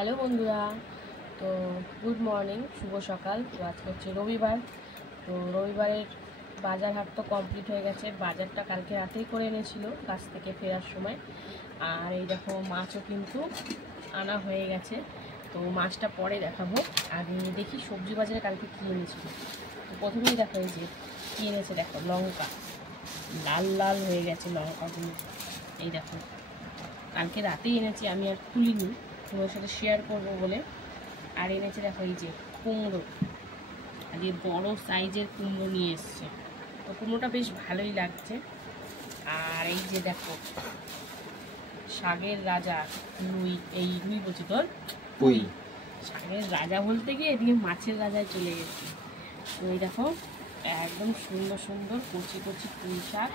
Hello বন্ধুরা, তো good morning, শুভ সকাল। তো আজকে হচ্ছে রবিবার। তো রবিবারের বাজার হাট তো কমপ্লিট হয়ে গেছে। বাজারটা কালকে রাতেই করে এনেছিল কাছ থেকে ফেরার সময়। আর এই দেখো মাছও কিন্তু আনা হয়ে গেছে। তো মাছটা পরে দেখাবো, আগে দেখি সবজি বাজারে কালকে কী এনেছিল। তো প্রথমেই দেখো এই যে কী এনেছে, দেখো লঙ্কা লাল লাল হয়ে গেছে লঙ্কাগুলো। এই দেখো কালকে রাতেই এনেছি, আমি আর খুলিনি, তোমার সাথে শেয়ার করবো বলে। আর এনেছে দেখো এই যে কুমড়ো, আর এই বড়ো সাইজের কুমড়ো নিয়ে এসছে। তো কুমড়োটা বেশ ভালোই লাগছে। আর এই যে দেখো শাকের রাজা রুই, এই রুই বলছি তোর পুঁই, শাকের রাজা বলতে গিয়ে এদিকে মাছের রাজায় চলে গেছে। তো এই দেখো একদম সুন্দর সুন্দর কচি কচি পুঁই শাক।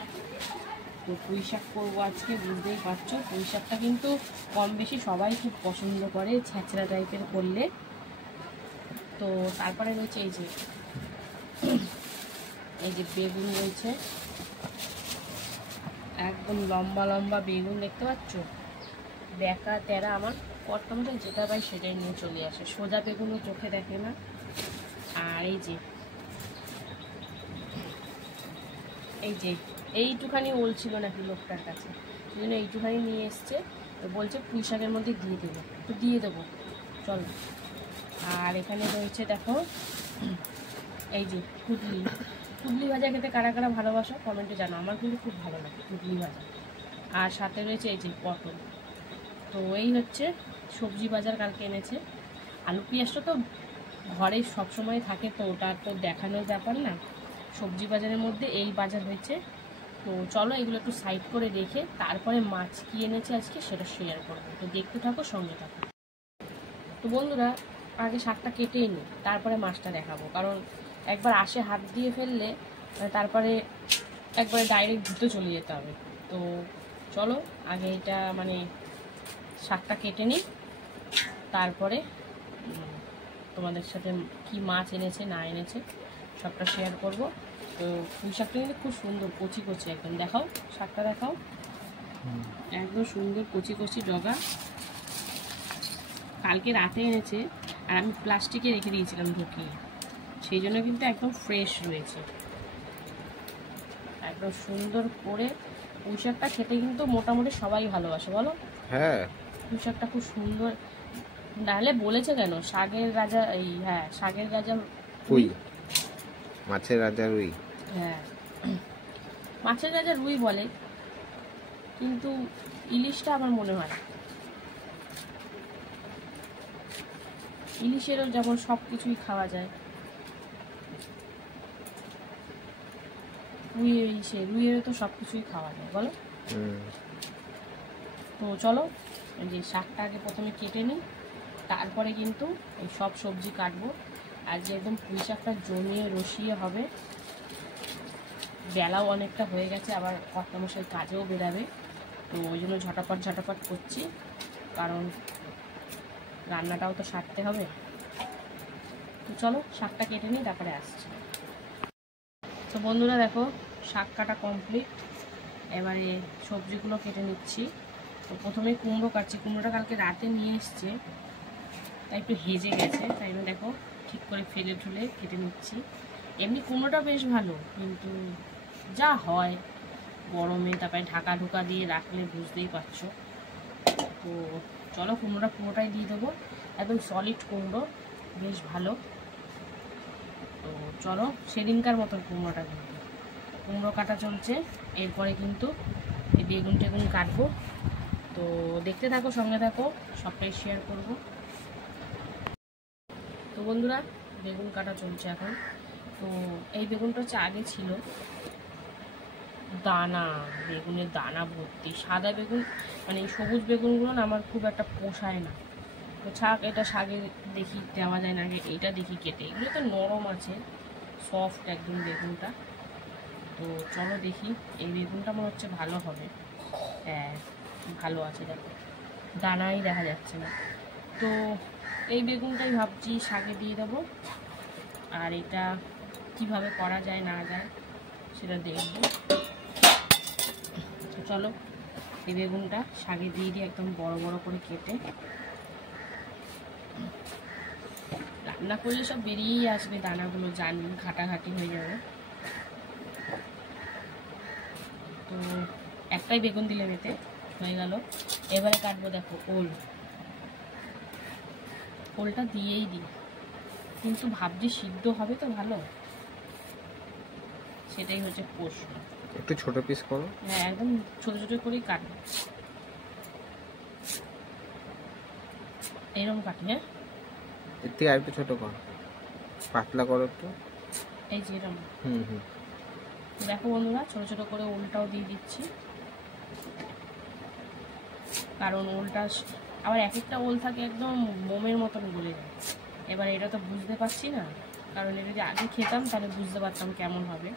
তো পুঁই শাক করবো আজকে, বুঝতেই পারছো। পুঁই শাকটা কিন্তু কম বেশি সবাই খুব পছন্দ করে ছ্যাঁচড়া টাইপের করলে। তো তারপরে রয়েছে এই যে বেগুন রয়েছে, একদম লম্বা লম্বা বেগুন, দেখতে পাচ্ছ। বেকা তেরা আমার কর্তা মতো যেটা পাই সেটাই নিয়ে চলে আসে, সোজা বেগুনও চোখে দেখে না। আর এই যে এইটুখানি ওল ছিল নাকি লোকটার কাছে, সেই জন্য এইটুখানি নিয়ে এসছে। তো বলছে পুঁই শাকের মধ্যে দিয়ে দেবো, তো দিয়ে দেবো চলো। আর এখানে রয়েছে দেখো এই যে কুদলি। কুদলি ভাজা খেতে কারা কারা ভালোবাসো কমেন্টে জানো, আমার কিন্তু খুব ভালো লাগে কুদলি ভাজা। আর সাথে রয়েছে এই যে পটল। তো এই হচ্ছে সবজি বাজার কালকে এনেছে। আলু পেঁয়াজটা তো ঘরে সবসময় থাকে, তো ওটা তো দেখানোর ব্যাপার না। সবজি বাজারের মধ্যে এই বাজার হয়েছে। তো চলো এগুলো একটু সাইড করে রেখে তারপরে মাছ কি এনেছে আজকে সেটা শেয়ার করবো। তো দেখতে থাকো, সঙ্গে থাকো। তো বন্ধুরা, আগে শাকটা কেটেই নিই, তারপরে মাছটা দেখাবো। কারণ একবার আসে হাত দিয়ে ফেললে তারপরে একবারে ডাইরেক্ট ধুতে চলে যেতে হবে। তো চলো আগে এটা শাকটা কেটে নিই, তারপরে তোমাদের সাথে কি মাছ এনেছে না এনেছে সবটা শেয়ার করব। তো পুঁই শাকটা কিন্তু খুব সুন্দর কচি কচি, একদম দেখাও শাকটা, দেখাও একদম সুন্দর কচি কচি ডগা। কালকে রাতে এনেছে আর আমি প্লাস্টিকে রেখে দিয়েছিলাম ঢুকিয়ে, সেই জন্য কিন্তু একদম ফ্রেশ রয়েছে, একদম সুন্দর করে। পুঁই শাকটা খেতে কিন্তু মোটামুটি সবাই ভালোবাসে, বলো? হ্যাঁ, পুঁই শাকটা খুব সুন্দর। নাহলে বলেছে কেন শাকের রাজা, এই হ্যাঁ শাকের রাজা পুঁই, মাছের রাজা রুই। হ্যাঁ মাছের রাজা রুই বলে, কিন্তু ইলিশটা আমার মনে হয় ইলিশেরও যেমন সব কিছুই খাওয়া যায়, রুইয়েরও তো সব কিছুই খাওয়া যায়, বলো? তো চলো এই যে শাকটা আগে প্রথমে কেটে নিই, তারপরে কিন্তু এই সব সবজি কাটবো। আর যে একদম পুঁই শাকটা জমিয়ে রসিয়ে হবে। বেলাও অনেকটা হয়ে গেছে, আবার কর্তামশাই কাজেও বেরাবে। তো ওই জন্য ঝটাপট ঝটাপট করছি, কারণ রান্নাটাও তো সারতে হবে। তো চলো শাকটা কেটে নিই, তারপরে আসছি। তো বন্ধুরা দেখো শাক কাটা কমপ্লিট, এবারে সবজিগুলো কেটে নিচ্ছি। তো প্রথমে কুমড়ো কাটছি। কুমড়োটা কালকে রাতে নিয়ে এসছে, তাই একটু হেজে গেছে, তাই জন্য দেখো ঠিক করে ফেলে ঠুলে কেটে নিচ্ছি। এমনি কুমড়োটা বেশ ভালো, কিন্তু যা হয় গরমে তারপরে ঢাকা ঢুকা দিয়ে রাখলে বুঝতেই পারছো। তো চলো কুমড়োটা পুরোটাই দিয়ে দেবো, একদম সলিড কুমড়ো, বেশ ভালো। তো চলো সেদিনকার মতন কুমড়োটা কিন্তু কুমড়ো কাটা চলছে, এরপরে কিন্তু এই বেগুন টেগুন কাটবো। তো দেখতে থাকো, সঙ্গে থাকো, সবটাই শেয়ার করব। তো বন্ধুরা বেগুন কাটা চলছে এখন। তো এই বেগুনটা হচ্ছে আগে ছিল দানা, বেগুনের দানা ভর্তি। সাদা বেগুন এই সবুজ বেগুনগুলো না আমার খুব একটা পোষায় না। তো এটা শাকে দেখি দেওয়া যায় না, আগে এইটা দেখি কেটে। এগুলো তো নরম আছে, সফট একদম বেগুনটা। তো চলো দেখি, এই বেগুনটা মনে হচ্ছে ভালো হবে। হ্যাঁ ভালো আছে, দেখো দানাই দেখা যাচ্ছে না। তো এই বেগুনটাই ভাবছি শাকে দিয়ে দেবো। আর এটা কিভাবে করা যায় না যায় সেটা দেখব। তো চলো এই বেগুনটা শাকে দিয়ে দিই, একদম বড় বড় করে কেটে। রান্না করলে সব বেরিয়েই আসবে দানাগুলো, জানি ঘাটাঘাটি হয়ে যাবে। তো একটাই বেগুন দিলে এতে হয়ে গেল। এবারে কাটবো, দেখো ওলটা দিয়েই দিই, কিন্তু ভাবছি সিদ্ধ হবে তো ভালো, সেটাই হচ্ছে প্রশ্ন। একটু ছোট পিস করো। হ্যাঁ, একদম ছোট ছোট করেই কাটবো, এইরকম কাটি। হ্যাঁ, এর থেকে আর একটু ছোট করো, পাতলা করো একটু। এই যে এরকম। হুম। দেখো বন্ধুরা, ছোট ছোট করে ওলটাও দিয়ে দিচ্ছি, কারণ ওলটা আবার এক একটা ওল থাকে একদম মোমের মতন গলে যায়। এবার এটা তো বুঝতে পারছি না, কারণ এটা যদি আগে খেতাম তাহলে বুঝতে পারতাম কেমন হবে।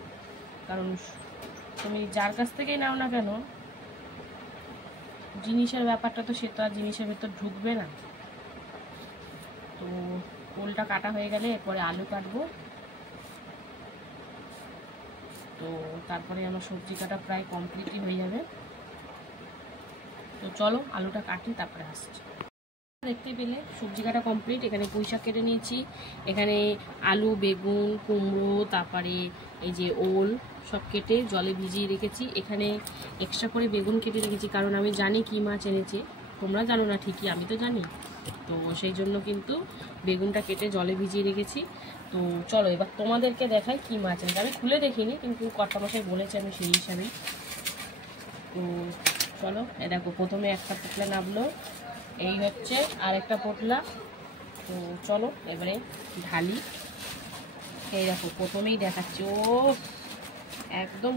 কারণ তুমি যার কাছ থেকেই নাও না কেন, জিনিসের ব্যাপারটা তো সে তো আর জিনিসের ভেতর ঢুকবে না। তো ওলটা কাটা হয়ে গেলে এরপরে আলু কাটবো। তো তারপরে আমার সবজি কাটা প্রায় কমপ্লিটই হয়ে যাবে। তো চলো আলুটা কাটি, তারপরে আসছি। দেখতে পেলে সবজি কাটা কমপ্লিট। এখানে পুঁই শাক কেটে নিয়েছি, এখানে আলু, বেগুন, কুমড়ো, তারপরে এই যে ওল সব কেটে জলে ভিজিয়ে রেখেছি। এখানে এক্সট্রা করে বেগুন কেটে রেখেছি, কারণ আমি জানি কী মাছ এনেছে, তোমরা জানো না ঠিকই, আমি তো জানি। তো সেই জন্য কিন্তু বেগুনটা কেটে জলে ভিজিয়ে রেখেছি। তো চলো এবার তোমাদেরকে দেখাই কী মাছ এনেছে। আমি খুলে দেখিনি, কিন্তু কর্তামশাই বলেছে, আমি সেই হিসাবেই। তো চলো, এ দেখো প্রথমে একটা পোটলা নামলো, এই হচ্ছে আর একটা পোটলা। তো চলো এবারে ঢালি। এই দেখো প্রথমেই দেখাচ্ছি, ও একদম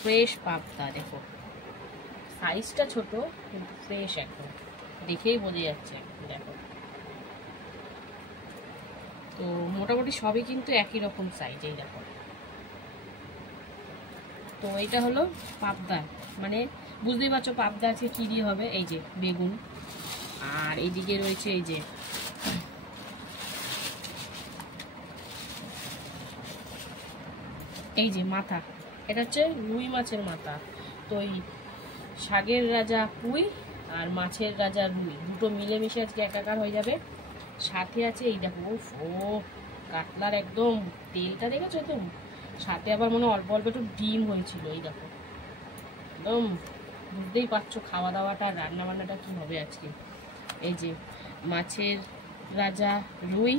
ফ্রেশ পাবদা। দেখো সাইজটা ছোট কিন্তু ফ্রেশ, একদম দেখেই বোঝা যাচ্ছে। দেখো, তো মোটামুটি সবই কিন্তু একই রকম সাইজ। এই দেখো, তো এইটা হলো পাবদা, মানে বুঝতেই পারছো পাবদা আজকে কী দিয়ে হবে। এই যে বেগুন, আর এইদিকে রয়েছে এই যে মাথা, এটা হচ্ছে রুই মাছের মাথা। তো এই শাকের রাজা পুঁই আর মাছের রাজা রুই দুটো মিলেমিশে আজকে একাকার হয়ে যাবে। সাথে আছে এই দেখো, ও কাতলার একদম তেলটা দেখেছো তো, সাথে আবার মনে অল্প অল্প একটু ডিম হয়েছিল। এই দেখো, একদম বুঝতেই পারছো খাওয়া দাওয়াটা, রান্না বান্নাটা কী হবে আজকে। এই যে মাছের রাজা রুই,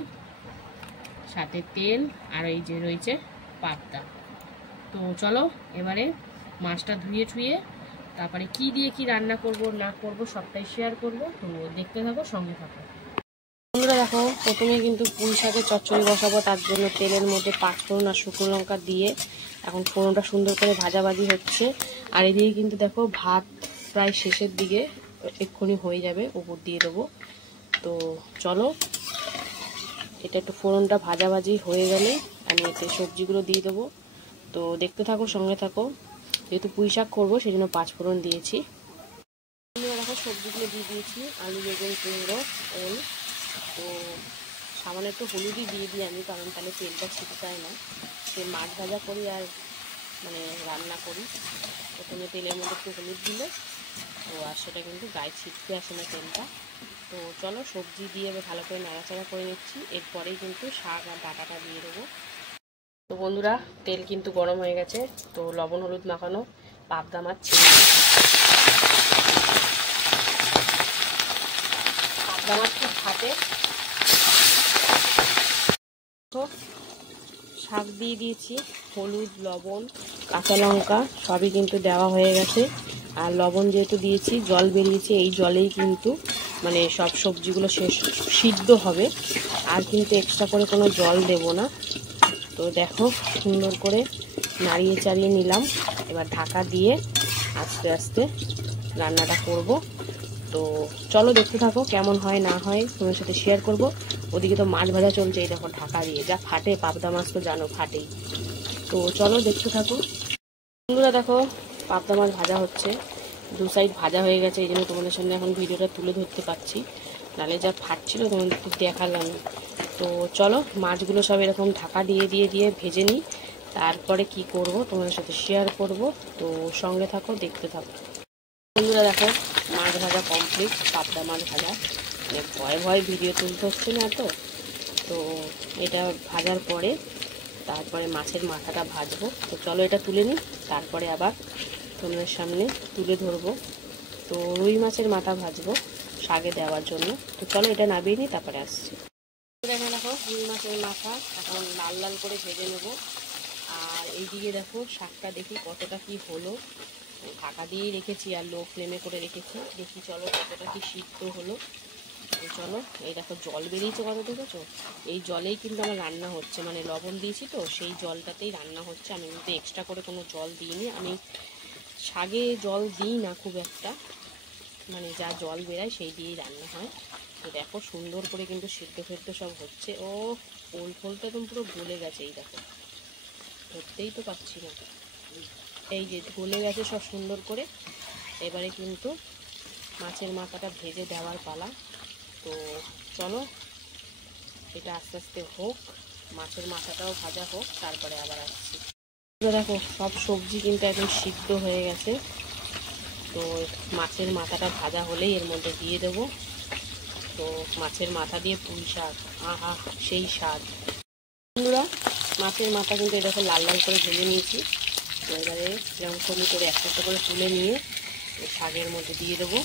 সাথে তেল, আর এই যে রয়েছে পাবদা। তো চলো এবারে মাছটা ধুয়ে ঠুয়ে তারপরে কি দিয়ে কি রান্না করব না করব সবটাই শেয়ার করব। তো দেখতে থাকো, সঙ্গে থাকো। বন্ধুরা দেখো, প্রথমে কিন্তু পুঁই শাকের চচ্চড়ি বসাবো, তার জন্য তেলের মধ্যে পাঁচফোড়ন আর শুকনো লঙ্কা দিয়ে এখন ফোড়নটা সুন্দর করে ভাজাভাজি হচ্ছে। আর এদিকে কিন্তু দেখো ভাত প্রায় শেষের দিকে, এক্ষুনি হয়ে যাবে, উপর দিয়ে দেবো। তো চলো, এটা একটু ফোড়নটা ভাজাভাজি হয়ে গেলে আমি এতে সবজিগুলো দিয়ে দেবো। তো দেখতে থাকো, সঙ্গে থাকো। যেহেতু পুঁই শাক করবো সেই জন্য পাঁচফোড়ন দিয়েছি। দেখো সবজিগুলো দিয়ে দিয়েছি, আলু, বেগুন, কুমড়ো, ওল। তো সামান্য একটু হলুদই দিয়ে দিই আমি, কারণ তাহলে তেলটা ছিটকায় না। সে মাছ ভাজা করি আর মানে রান্না করি, প্রথমে তেলের মধ্যে একটু হলুদ দিলে তো আর সেটা কিন্তু গায়ে ছিটকে আসে না তেলটা। তো চলো সবজি দিয়ে ভালো করে নাড়াচাড়া করে নিচ্ছি, এরপরেই কিন্তু শাক আর ডাঁটাটা দিয়ে দেবো। তো বন্ধুরা, তেল কিন্তু গরম হয়ে গেছে। তো লবণ হলুদ মাখানো পাবদা মাছ ছেড়ে পাবদা মাছ খুব ফাটে। তো শাক দিয়ে দিয়েছি, হলুদ, লবণ, কাঁচা লঙ্কা সবই কিন্তু দেওয়া হয়ে গেছে। আর লবণ যেহেতু দিয়েছি, জল বেরিয়েছে, এই জলেই কিন্তু মানে সব সবজিগুলো সিদ্ধ হবে, আর কিন্তু এক্সট্রা করে কোনো জল দেব না। তো দেখো সুন্দর করে নাড়িয়ে চাড়িয়ে নিলাম। এবার ঢাকা দিয়ে আস্তে আস্তে রান্নাটা করব। তো চলো দেখতে থাকো, কেমন হয় না হয় তোমার সাথে শেয়ার করব। ওদিকে তো মাছ ভাজা চলছে, এই দেখো ঢাকা দিয়ে, যা ফাটে পাবদা মাছ তো জানো ফাটেই। তো চলো দেখতে থাকো। বন্ধুরা দেখো, পাবদা মাছ ভাজা হচ্ছে, দু সাইড ভাজা হয়ে গেছে, এই জন্য তোমাদের সামনে এখন ভিডিওটা তুলে ধরতে পারছি, নাহলে যা ফাটছিল তোমাদের খুব দেখালাম। তো চলো মাছগুলো সব এরকম ঢাকা দিয়ে দিয়ে দিয়ে ভেজে নিই, তারপরে কি করব তোমাদের সাথে শেয়ার করব। তো সঙ্গে থাকো, দেখতে থাকো। বন্ধুরা দেখো মাছ ভাজা কমপ্লিট, পাবদা মাছ ভাজা। মানে ভয়ে ভয়ে ভিডিও তুলতে হচ্ছে না তো এটা ভাজার পরে তারপরে মাছের মাথাটা ভাজবো। তো চলো এটা তুলে নিই, তারপরে আবার তোমাদের সামনে তুলে ধরবো। তো রুই মাছের মাথা ভাজবো শাকে দেওয়ার জন্য। তো চলো এটা নামিয়ে নিই, তারপরে আসছি। দেখো দেখো রুই মাছের মাথা এখন লাল লাল করে ভেজে নেবো। আর এইদিকে দেখো শাকটা দেখি কতটা কি হলো, ঢাকা দিয়েই রেখেছি আর লো ফ্লেমে করে রেখেছি। দেখি চলো কতটা কি সিদ্ধ হলো। চলো এই দেখো জল বেরিয়েছে কত, দেখেছো? এই জলেই কিন্তু আমার রান্না হচ্ছে, মানে লবণ দিয়েছি তো সেই জলটাতেই রান্না হচ্ছে। আমি কিন্তু এক্সট্রা করে কোনো জল দিইনি। আমি শাকে জল দিই না খুব একটা, মানে যা জল বেরায় সেই দিয়েই রান্না হয়। তো দেখো সুন্দর করে কিন্তু সিদ্ধ ফেদ্ধ সব হচ্ছে। ও ফোল ফোলটা একদম পুরো গলে গেছে, এই দেখো ধরতেই তো পাচ্ছি না। এই যে গলে গেছে সব সুন্দর করে। এবারে কিন্তু মাছের মাথাটা ভেজে দেওয়ার পালা। তো চলো এটা আস্তে আস্তে হোক, মাছের মাথাটাও ভাজা হোক, তারপরে আবার আসছি। দেখো সব সবজি কিন্তু একদম সিদ্ধ হয়ে গেছে। তো মাছের মাথাটা ভাজা হলেই এর মধ্যে দিয়ে দেব। তো মাছের মাথা দিয়ে পুঁই শাক, আহা সেই স্বাদ। বন্ধুরা মাছের মাথা কিন্তু এটা লাল লাল করে ভেজে নিয়েছি। তো এবারে এরকম করে একটা একটা করে তুলে নিয়ে শাকের মধ্যে দিয়ে দেবো।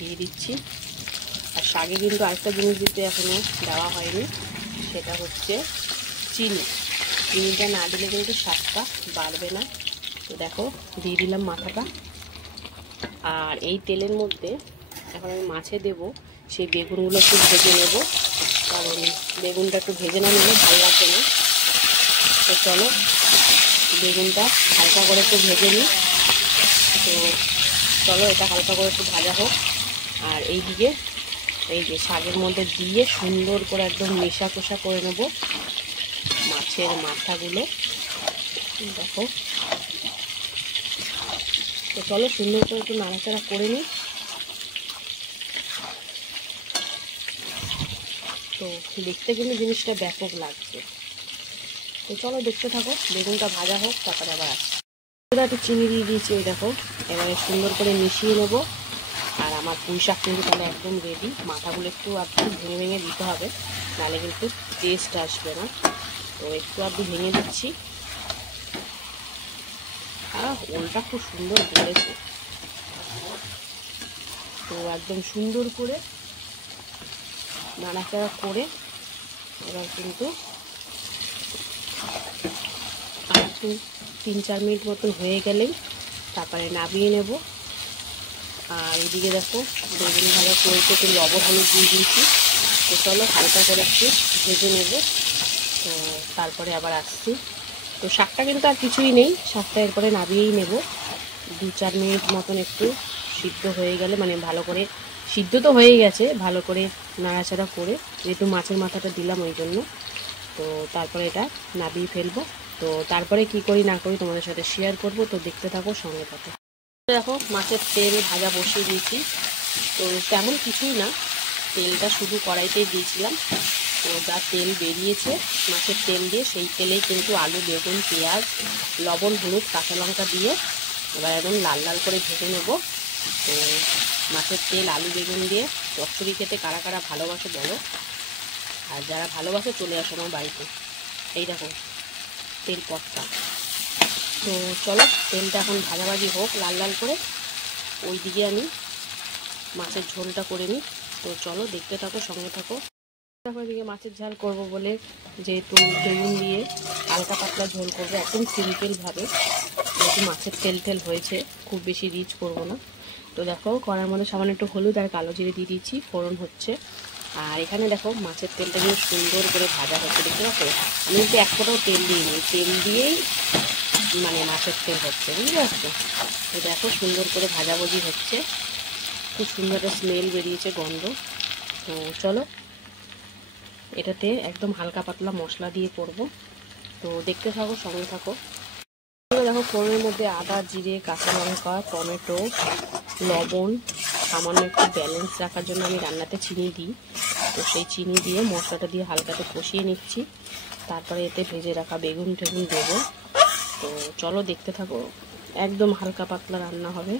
দিয়ে দিচ্ছি। আর শাকে কিন্তু আরেকটা জিনিস দিতে এখনও দেওয়া হয়নি, সেটা হচ্ছে চিনি। চিনিটা না দিলে কিন্তু শাকটা বাড়বে না। তো দেখো দিয়ে দিলাম মাথাটা। আর এই তেলের মধ্যে এখন আমি মাছে দেব সেই বেগুনগুলো একটু ভেজে নেব, কারণ বেগুনটা একটু ভেজে না নিলে ভালো লাগবে না। তো চলো বেগুনটা হালকা করে একটু ভেজে নিই। তো চলো এটা হালকা করে একটু ভাজা হোক। আর এইদিকে এই যে শাকের মধ্যে দিয়ে সুন্দর করে একদম মেশা কষা করে নেব মাছের মাথাগুলো। দেখো তো চলো সুন্দর করে একটু নাড়াচাড়া করে নিই। তো দেখতে কিন্তু জিনিসটা ব্যাপক লাগছে। তো চলো দেখতে থাকো, বেগুনটা ভাজা হোক, তারপরে আবার আসছি। একটু চিনি দিয়ে দিয়েছি, ওই দেখো এবারে সুন্দর করে মিশিয়ে নেবো। আর আমার পুঁই শাক কিন্তু তাহলে একদম রেডি। মাথাগুলো একটু আধটু ভেঙে ভেঙে দিতে হবে, নাহলে কিন্তু টেস্ট আসবে না। তো একটু আধটু ভেঙে দিচ্ছি। আর ওলটা খুব সুন্দর বেড়েছে। তো একদম সুন্দর করে নাড়াচাড়া করে এবার কিন্তু আর একটু 3-4 মিনিট মতন হয়ে গেলেই তারপরে নামিয়ে নেব। আর এদিকে দেখো বেগুন ভাজা করতে একটু লবণ হলুদ দিয়ে দিয়েছি। তো চলো হালকা করে একটু ভেজে নেব, তো তারপরে আবার আসছি। তো শাকটা কিন্তু আর কিছুই নেই, শাকটা এরপরে নামিয়েই নেব। 2-4 মিনিট মতন একটু সিদ্ধ হয়ে গেলে, মানে ভালো করে সিদ্ধ তো হয়ে গেছে, ভালো করে নাড়াচাড়া করে, যেহেতু মাছের মাথাটা দিলাম ওই জন্য। তো তারপরে এটা নামিয়ে ফেলবো। তো তারপরে কি করি না করি তোমাদের সাথে শেয়ার করব। তো দেখতে থাকো, সঙ্গে থাকো। দেখো মাছের তেল ভাজা বসিয়ে দিয়েছি। তো তেমন কিছুই না, তেলটা শুধু কড়াইতেই দিয়েছিলাম। তো যা তেল বেরিয়েছে মাছের তেল দিয়ে, সেই তেলেই কিন্তু আলু, বেগুন, পেঁয়াজ, লবণ, হলুদ, কাঁচা লঙ্কা দিয়ে এবার একদম লাল লাল করে ভেজে নেব। তো মাছের তেল আলু বেগুন দিয়ে চচ্চড়ি খেতে কারা কারা ভালোবাসে বলো, আর যারা ভালোবাসে চলে আসো আমার বাড়িতে। এই দেখো তেল পটকা। তো চলো তেলটা এখন ভাজাভাজি হোক লাল লাল করে, ওইদিকে আমি মাছের ঝোলটা করে নিই। তো চলো দেখতে থাকো, সঙ্গে থাকো। দেখো এদিকে মাছের ঝাল করব বলে, যেহেতু বেগুন দিয়ে হালকা পাতলা ঝোল করবো একদম সিম্পলভাবে, যেহেতু মাছের তেল তেল হয়েছে, খুব বেশি রিচ করব না। তো দেখো কড়ার মধ্যে সামান্য একটু হলুদ আর কালো জিরে দিয়ে দিয়েছি, ফোড়ন হচ্ছে। আর এখানে দেখো মাছের তেলটা কিন্তু সুন্দর করে ভাজা হচ্ছে, দেখতে পাচ্ছ? আমি কিন্তু এক ফোঁটাও তেল দিইনি, তেল দিয়েই মানে মাছের তেল হচ্ছে, বুঝতে পারছো? তো দেখো সুন্দর করে ভাজাভাজি হচ্ছে, খুব সুন্দর একটা স্মেল বেরিয়েছে, গন্ধ। তো চলো এটাতে একদম হালকা পাতলা মশলা দিয়ে করব। তো দেখতে থাকো, সঙ্গে থাকো। দেখো ফোড়নের মধ্যে আদা, জিরে, কাঁচা লঙ্কা, টমেটো, লবণ, সামান্য একটু ব্যালেন্স রাখার জন্য আমি রান্নাতে চিনি দিই। তো সেই চিনি দিয়ে মশলাটা দিয়ে হালকাতে কষিয়ে নিচ্ছি। তারপরে এতে ভেজে রাখা বেগুন টেগুন দেবো। তো চলো দেখতে থাকো, একদম হালকা পাতলা রান্না হবে।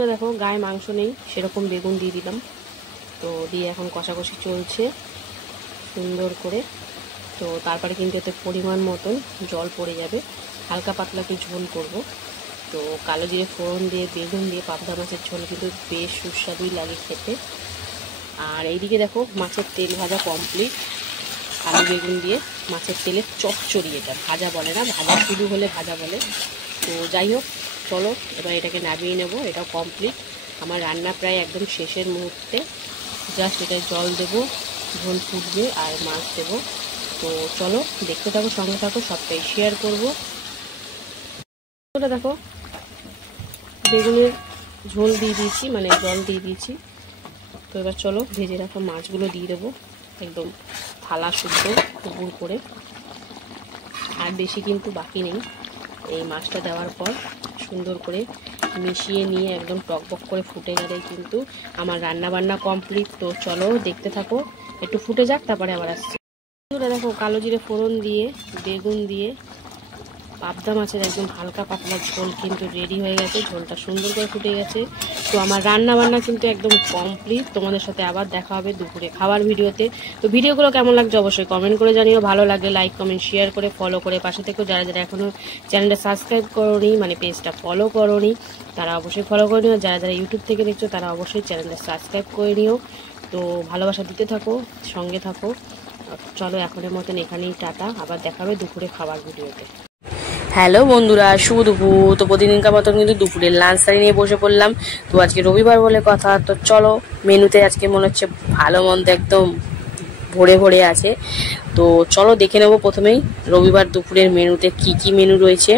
দেখো গায়ে মাংস নেই, সেরকম বেগুন দিয়ে দিলাম। তো দিয়ে এখন কষাকষি চলছে সুন্দর করে। তো তারপরে কিন্তু এতে পরিমাণ মতন জল পড়ে যাবে, হালকা পাতলা একটু ঝোল করব। তো কালো জিরে ফোড়ন দিয়ে বেগুন দিয়ে পাবদা মাছের ঝোল কিন্তু বেশ সুস্বাদুই লাগে খেতে। আর এইদিকে দেখো মাছের তেল ভাজা কমপ্লিট, আলু বেগুন দিয়ে মাছের তেলের চচ্চড়ি। এটা ভাজা বলে না, ভাজা শুরু হলে ভাজা বলে। তো যাই হোক, চলো এবার এটাকে নামিয়ে নেব। এটাও কমপ্লিট, আমার রান্না প্রায় একদম শেষের মুহূর্তে। জাস্ট এটায় জল দেবো, ঝোল ফুটবে আর মাছ দেবো। তো চলো দেখতে থাকো, সঙ্গে থাকো, সবটাই শেয়ার করবো। দেখো বেগুনের ঝোল দিয়ে দিয়েছি, মানে জল দিয়ে দিয়েছি। তো এবার চলো ভেজে রাখা মাছগুলো দিয়ে দেবো, একদম থালা শুদ্ধ পুকুর করে। আর বেশি কিন্তু বাকি নেই। এই মাছটা দেওয়ার পর সুন্দর করে মিশিয়ে নিয়ে একদম টকবক করে ফুটে গেলেই কিন্তু আমার রান্না বান্না কমপ্লিট। তো চলো দেখতে থাকো, একটু ফুটে যাক, তারপরে আবার আসছি। দেখো কালো জিরে ফোড়ন দিয়ে বেগুন দিয়ে পাবদা মাছের একদম হালকা পাতলা ঝোল কিন্তু রেডি হয়ে গেছে। ঝোলটা সুন্দর করে ফুটে গেছে। তো আমার রান্না বান্না কিন্তু একদম কমপ্লিট। তোমাদের সাথে আবার দেখা হবে দুপুরে খাবার ভিডিওতে। তো ভিডিওগুলো কেমন লাগছে অবশ্যই কমেন্ট করে জানিও। ভালো লাগলে লাইক কমেন্ট শেয়ার করে ফলো করে পাশে থেকো। যারা যারা এখনও চ্যানেলটা সাবস্ক্রাইব করোনি, মানে পেজটা ফলো করোনি, তারা অবশ্যই ফলো করে নিও। যারা যারা ইউটিউব থেকে দেখছো তারা অবশ্যই চ্যানেলটা সাবস্ক্রাইব করে নিও। তো ভালোবাসা দিতে থাকো, সঙ্গে থাকো। চলো এখনের মতন এখানেই টাটা, আবার দেখা হবে দুপুরে খাবার ভিডিওতে। হ্যালো বন্ধুরা, শুভ দুপুর। তো প্রতিদিনকার মতন কিন্তু দুপুরের লাঞ্চ সারি নিয়ে বসে পড়লাম। তো আজকে রবিবার বলে কথা। তো চলো মেনুতে আজকে মনে হচ্ছে ভালো মন্দ একদম ভরে ভরে আছে। তো চলো দেখে নেবো প্রথমেই রবিবার দুপুরের মেনুতে কি কি মেনু রয়েছে।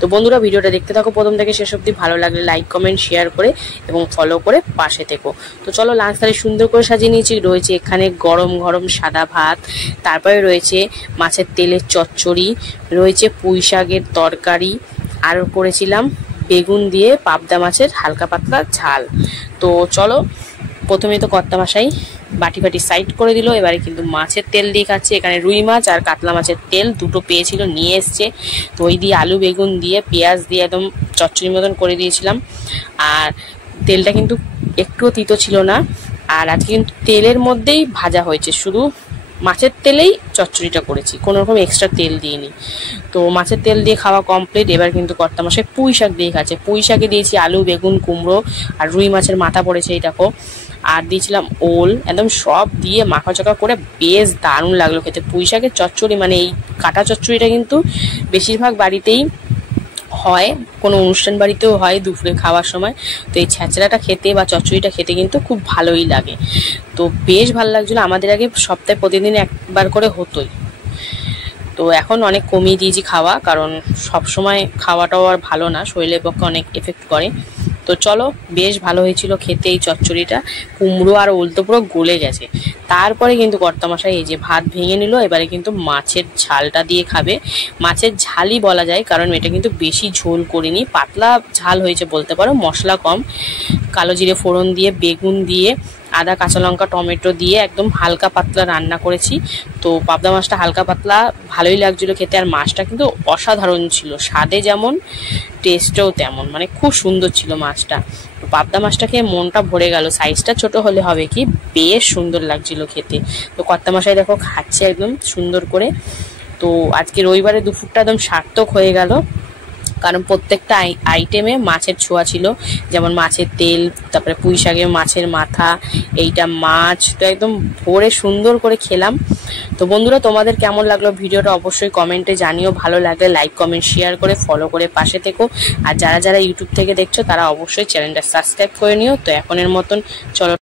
তো বন্ধুরা ভিডিওটা দেখতে থাকো প্রথম থেকে শেষ অবধি। ভালো লাগলে লাইক কমেন্ট শেয়ার করে এবং ফলো করে পাশে থেকো। তো চলো লাঞ্চ থালি সুন্দর করে সাজিয়ে নিয়েছি। রয়েছে এখানে গরম গরম সাদা ভাত, তারপরে রয়েছে মাছের তেলের চচ্চড়ি, রয়েছে পুঁই শাকের তরকারি, আর করেছিলাম বেগুন দিয়ে পাবদা মাছের হালকা পাতলা ঝাল। তো চলো প্রথমে তো কর্তা মশাই বাটি বাটি সাইড করে দিল। এবারে কিন্তু মাছের তেল দিয়ে খাচ্ছে। এখানে রুই মাছ আর কাতলা মাছের তেল দুটো পেয়েছিল, নিয়ে এসছে। তো ওই দিয়ে আলু বেগুন দিয়ে পেঁয়াজ দিয়ে একদম চচ্চড়ির মতন করে দিয়েছিলাম। আর তেলটা কিন্তু একটুও তিতো ছিল না। আর আজকে কিন্তু তেলের মধ্যেই ভাজা হয়েছে, শুধু মাছের তেলেই চচ্চড়িটা করেছি, কোনো রকম এক্সট্রা তেল দিইনি। তো মাছের তেল দিয়ে খাওয়া কমপ্লিট। এবার কিন্তু কর্তা মশাই পুঁই শাক দিয়ে খাচ্ছে। পুঁই শাকে দিয়েছি আলু বেগুন কুমড়ো আর রুই মাছের মাথা পড়েছে এই দেখো, আর দিয়েছিলাম ওল, একদম সব দিয়ে মাখাচকা করে বেশ দারুণ লাগলো খেতে। পুঁই শাকের চচ্চড়ি মানে এই কাটা চচ্চড়িটা কিন্তু বেশিরভাগ বাড়িতেই হয়, কোনো অনুষ্ঠান বাড়িতেও হয় দুপুরে খাওয়ার সময়। তো এই ছ্যাঁচড়াটা খেতে বা চচ্চড়িটা খেতে কিন্তু খুব ভালোই লাগে। তো বেশ ভালো লাগছিলো। আমাদের আগে সপ্তাহে প্রতিদিন একবার করে হতোই, তো এখন অনেক কমিয়ে দিয়েছি খাওয়া, কারণ সব সময় খাওয়াটাও আর ভালো না, শরীরের পক্ষে অনেক এফেক্ট করে। তো চলো বেশ ভালো হয়েছিল খেতে এই চচ্চড়িটা। কুমড়ো আর ওল তো পুরো গলে গেছে। তারপরে কিন্তু কর্তামশাই এই যে ভাত ভেঙে নিল। এবারে কিন্তু মাছের ঝালটা দিয়ে খাবে। মাছের ঝালই বলা যায়, কারণ এটা কিন্তু বেশি ঝোল করিনি, পাতলা ঝাল হয়েছে বলতে পারো, মশলা কম। কালো জিরে ফোড়ন দিয়ে বেগুন দিয়ে আদা কাঁচা লঙ্কা টমেটো দিয়ে একদম হালকা পাতলা রান্না করেছি। তো পাবদা মাছটা হালকা পাতলা ভালোই লাগছিল খেতে। আর মাছটা কিন্তু অসাধারণ ছিল, স্বাদে যেমন টেস্টেও তেমন, মানে খুব সুন্দর ছিল মাছটা। তো পাবদা মাছটা খেয়ে মনটা ভরে গেল। সাইজটা ছোট হলে হবে কি, বেশ সুন্দর লাগছিল খেতে। তো কর্তা মশাই দেখো খাচ্ছে একদম সুন্দর করে। তো আজকে রবিবারে দুপুরটা একদম সার্থক হয়ে গেল, কারণ প্রত্যেকটা আইটেমে মাছের ছোঁয়া ছিল। যেমন মাছের তেল, তারপরে পুঁই শাকে মাছের মাথা, এইটা মাছ, তো একদম ভরে সুন্দর করে খেলাম। তো বন্ধুরা তোমাদের কেমন লাগলো ভিডিওটা অবশ্যই কমেন্টে জানিও। ভালো লাগলে লাইক কমেন্ট শেয়ার করে ফলো করে পাশে থেকো। আর যারা যারা ইউটিউব থেকে দেখছো তারা অবশ্যই চ্যানেলটা সাবস্ক্রাইব করে নিও। তো এখনের মতন চলো।